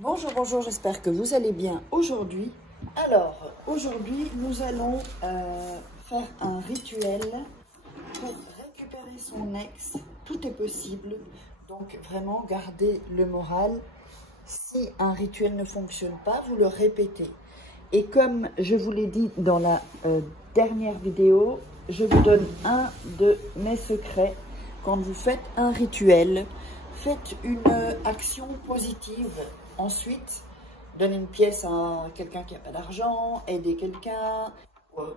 Bonjour, bonjour, j'espère que vous allez bien aujourd'hui. Alors, aujourd'hui, nous allons faire un rituel pour récupérer son ex. Tout est possible, donc vraiment gardez le moral. Si un rituel ne fonctionne pas, vous le répétez. Et comme je vous l'ai dit dans la dernière vidéo, je vous donne un de mes secrets. Quand vous faites un rituel, faites une action positive. Ensuite, donnez une pièce à quelqu'un qui n'a pas d'argent, aidez quelqu'un,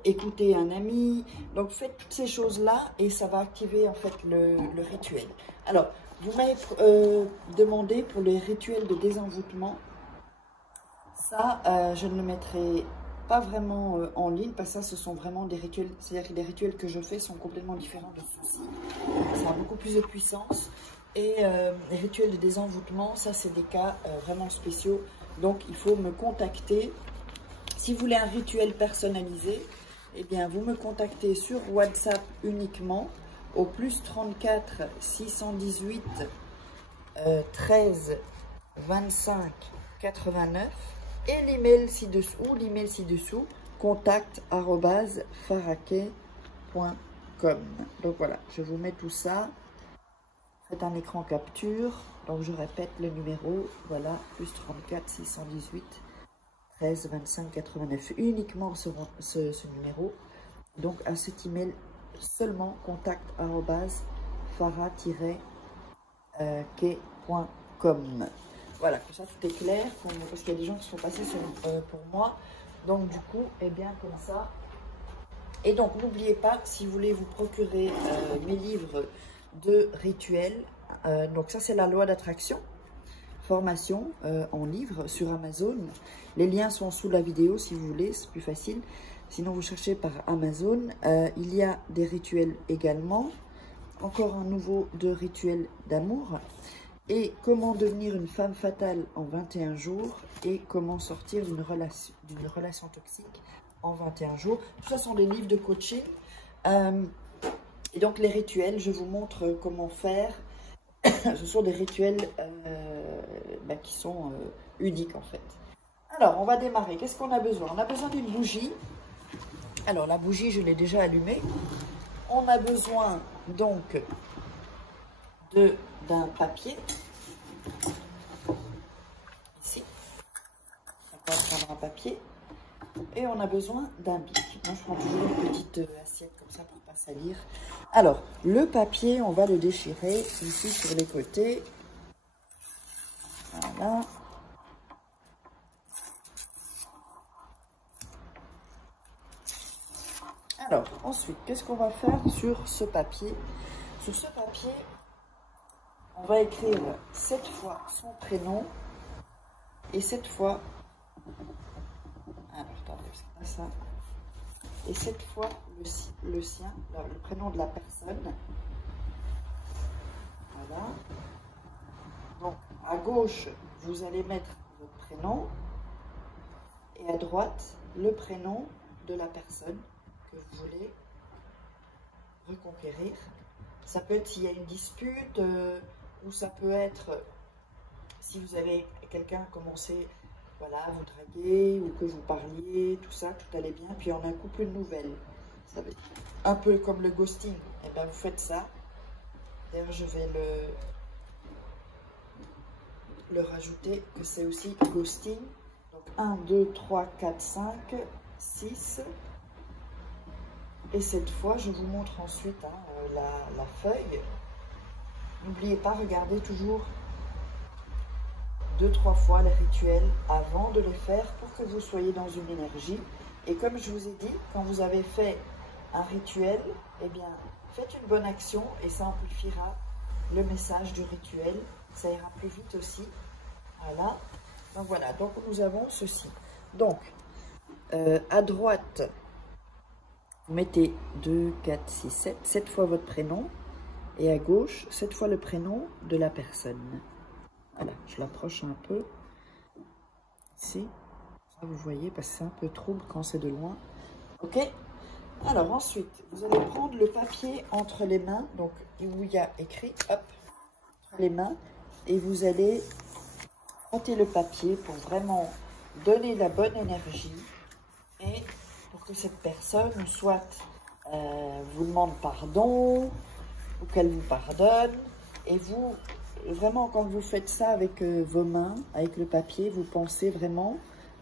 écoutez un ami. Donc faites toutes ces choses-là et ça va activer en fait le rituel. Alors, vous m'avez demandé pour les rituels de désenvoûtement. Ça, je ne le mettrai pas vraiment en ligne parce que ça, ce sont vraiment des rituels. C'est-à-dire que les rituels que je fais sont complètement différents de ceux-ci. Ça a beaucoup plus de puissance. Et les rituels de désenvoûtement, ça, c'est des cas vraiment spéciaux. Donc, il faut me contacter. Si vous voulez un rituel personnalisé, eh bien, vous me contactez sur WhatsApp uniquement au plus 34 618 13 25 89 et l'email ci-dessous, contact@farakeh.com. Donc voilà, je vous mets tout ça. Faites un écran capture. Donc je répète le numéro, voilà, plus 34 618 13 25 89. Uniquement ce numéro. Donc à cet email seulement contact@farah-keh.com. Voilà, que ça tout est clair, parce qu'il y a des gens qui sont passés pour moi. Donc du coup, eh bien comme ça. Et donc n'oubliez pas, si vous voulez vous procurer mes livres de rituels, donc ça c'est la loi d'attraction, formation en livre sur Amazon. Les liens sont sous la vidéo si vous voulez, c'est plus facile. Sinon vous cherchez par Amazon. Il y a des rituels également. Encore un nouveau de rituel d'amour. Et comment devenir une femme fatale en 21 jours. Et comment sortir d'une relation toxique en 21 jours. Tout ça sont des livres de coaching. Et donc les rituels, je vous montre comment faire. Ce sont des rituels qui sont uniques en fait. Alors on va démarrer. Qu'est-ce qu'on a besoin? On a besoin d'une bougie. Alors la bougie, je l'ai déjà allumée. On a besoin donc d'un papier. Ici. On va prendre un papier. Et on a besoin d'un bic. Moi, je prends toujours une petite assiette comme ça pour ne pas salir. Alors, le papier, on va le déchirer ici sur les côtés. Voilà. Alors, ensuite, qu'est-ce qu'on va faire sur ce papier? Sur ce papier, on va écrire 7 fois son prénom et 7 fois... Alors, attendez, c'est pas ça. Et 7 fois le sien, le prénom de la personne. Voilà. Donc, à gauche, vous allez mettre votre prénom. Et à droite, le prénom de la personne que vous voulez reconquérir. Ça peut être s'il y a une dispute, ou ça peut être si vous avez quelqu'un commencé... Voilà, vous draguez ou que vous parliez, tout ça, tout allait bien. Puis on a un couple de nouvelles. Ça va être un peu comme le ghosting. Et bien, vous faites ça. D'ailleurs, je vais le rajouter, que c'est aussi ghosting. Donc, 1, 2, 3, 4, 5, 6. Et cette fois, je vous montre ensuite la feuille. N'oubliez pas, regardez toujours 2-3 fois les rituels avant de les faire pour que vous soyez dans une énergie. Et comme je vous ai dit, quand vous avez fait un rituel, eh bien, faites une bonne action et ça amplifiera le message du rituel. Ça ira plus vite aussi. Voilà. Donc voilà, donc nous avons ceci. Donc, à droite, vous mettez 2, 4, 6, 7, 7 fois votre prénom. Et à gauche, 7 fois le prénom de la personne. Voilà, je l'approche un peu. Ici, ça vous voyez, parce que c'est un peu trouble quand c'est de loin. Ok? Alors ensuite, vous allez prendre le papier entre les mains, donc où il y a écrit, hop, entre les mains, et vous allez frottez le papier pour vraiment donner la bonne énergie et pour que cette personne soit vous demande pardon ou qu'elle vous pardonne. Et vous, vraiment, quand vous faites ça avec vos mains, avec le papier, vous pensez vraiment,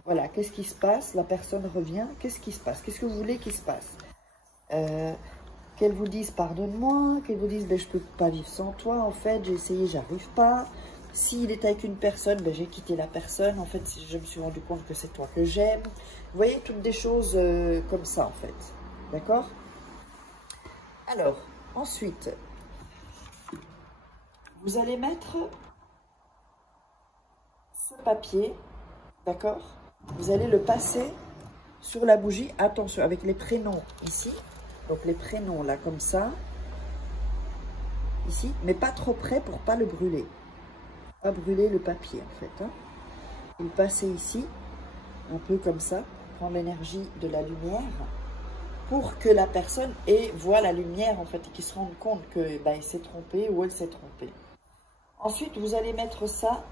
voilà, qu'est-ce qui se passe? La personne revient, qu'est-ce qui se passe? Qu'est-ce que vous voulez qu'il se passe? Qu'elle vous dise pardonne-moi, qu'elle vous dise ben, je ne peux pas vivre sans toi, en fait, j'ai essayé, j'arrive pas. S'il est avec une personne, ben, j'ai quitté la personne, en fait, je me suis rendu compte que c'est toi que j'aime. Vous voyez, toutes des choses comme ça, en fait. D'accord? Alors, ensuite, vous allez mettre ce papier, d'accord? Vous allez le passer sur la bougie, attention, avec les prénoms ici. Donc les prénoms là, comme ça, ici, mais pas trop près pour pas le brûler. Pas brûler le papier en fait. Hein. Vous le passez ici, un peu comme ça, prendre l'énergie de la lumière, pour que la personne voit la lumière en fait, et qu'il se rende compte que bah, il s'est trompé ou elle s'est trompée. Ensuite, vous allez mettre ça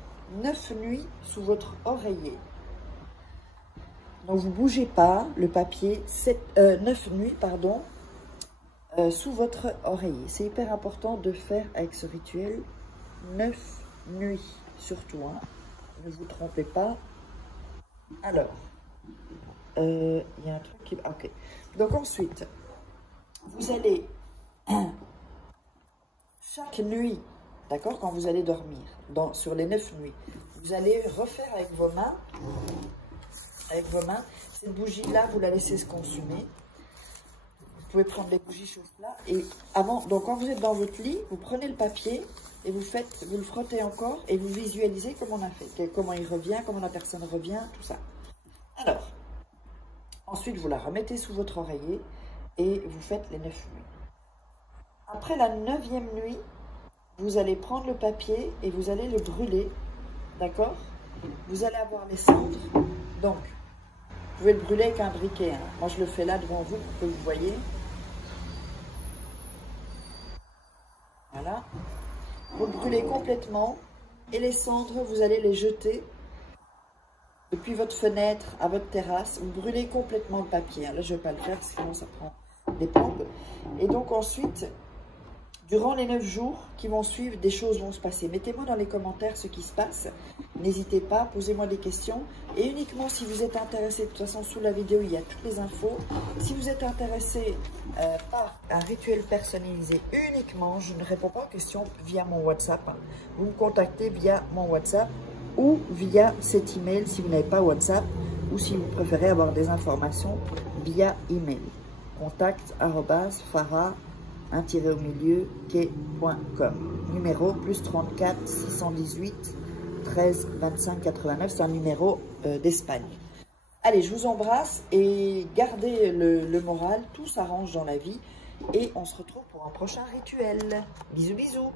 9 nuits sous votre oreiller. Donc vous ne bougez pas le papier, 9 nuits, pardon, sous votre oreiller. C'est hyper important de faire avec ce rituel 9 nuits, surtout. Hein. Ne vous trompez pas. Alors, il y a un truc qui... Ok. Donc ensuite, vous allez, chaque nuit, d'accord, quand vous allez dormir, sur les 9 nuits, vous allez refaire avec vos mains, cette bougie-là, vous la laissez se consumer. Vous pouvez prendre des bougies chauffe-plat et avant, donc quand vous êtes dans votre lit, vous prenez le papier et vous le frottez encore et vous visualisez comment on a fait, comment il revient, comment la personne revient, tout ça. Alors, ensuite vous la remettez sous votre oreiller et vous faites les 9 nuits. Après la 9e nuit, vous allez prendre le papier et vous allez le brûler, d'accord? Vous allez avoir les cendres, donc vous pouvez le brûler avec un briquet. Hein. Moi je le fais là devant vous pour que vous voyez. Voilà. Vous le brûlez complètement et les cendres, vous allez les jeter depuis votre fenêtre à votre terrasse. Vous brûlez complètement le papier. Hein. Là, je ne vais pas le faire, sinon ça prend des plombes. Et donc ensuite, durant les 9 jours qui vont suivre, des choses vont se passer. Mettez-moi dans les commentaires ce qui se passe. N'hésitez pas, posez-moi des questions. Et uniquement si vous êtes intéressé, de toute façon sous la vidéo, il y a toutes les infos. Si vous êtes intéressé par un rituel personnalisé uniquement, je ne réponds pas aux questions via mon WhatsApp. Vous me contactez via mon WhatsApp ou via cet email si vous n'avez pas WhatsApp ou si vous préférez avoir des informations via email. contact@farah quai.com. Numéro +34 618 13 25 89. C'est un numéro d'Espagne. Allez, je vous embrasse et gardez le moral. Tout s'arrange dans la vie. Et on se retrouve pour un prochain rituel. Bisous, bisous.